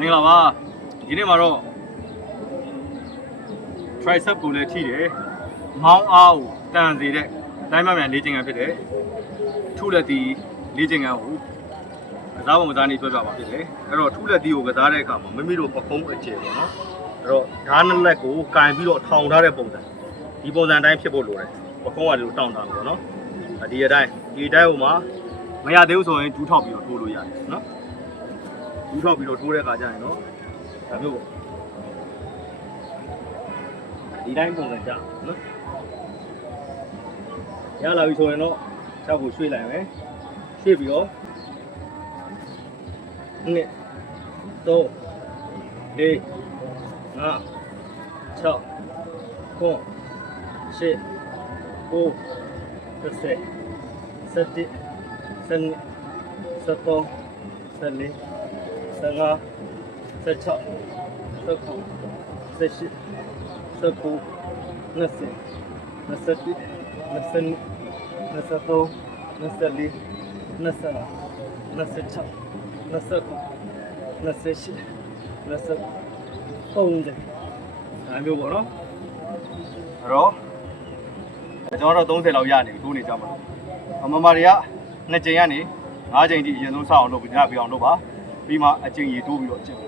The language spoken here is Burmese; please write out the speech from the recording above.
မင်္ဂလာပါဒီနေ့မှာတော့ tricep ကိုလည်းထိတယ်မောင်းအားကိုတန်စေတဲ့တိုင်းမမြန်လေ့ကျင့်ခန်းဖြစ်တယ်ထုလက်တီလေ့ကျင့်ခန်းကိုကစားပုံကစားနေပြောပြပါဖြစ်တယ်အဲ့တော့ထုလက်တီကိုကစားတဲ့အခါမှာမိမိတို့ပကုံးအကျယ်ပေါ့နော်အဲ့တော့ဓာတ်နှစ်လက်ကိုကင်ပြီးတော့ထောင်ထားတဲ့ပုံစံဒီပုံစံအတိုင်းဖြစ်ဖို့လိုတယ်ပကုံးကလည်းတောင်းတာပေါ့နော်ဒီအတိုင်းဒီအတိုင်းဟိုမှာမရသေးဘူးဆိုရင်ဒူးထောက်ပြီးတော့ထိုးလို့ရတယ်နော် ဒူးထောက်ပြီးတော့ထိုးတဲ့အခါကျရင်နော်ဒါမျိုးပေါ့ဒီတိုင်းပုံစံကြနော်ရလာပြီဆိုရင်တော့ချက်ကိုရွှေ့လိုက်မယ်ရွှေ့ပြီးတော့နှစ်သုံးလေးငါ6 9 10 9 10 11 12 13 14 15 16 19 18 19 20 21 22 23 24 25 26 29 28 29 30ဒါမျိုးပေါ့နော်အဲ့တော့ကျွန်တော်တို့30လောက်ရနေပြီတိုးနေကြမှာအမမတွေကနှစ်ကြိမ်ကနေ5ကြိမ်ထိအရင်ဆုံးစအောင်လုပ်ပြီးညပြအောင်လုပ်ပါ ပြီးမှအကြိမ်ကြီးတိုးပြီးတော့ကျင့်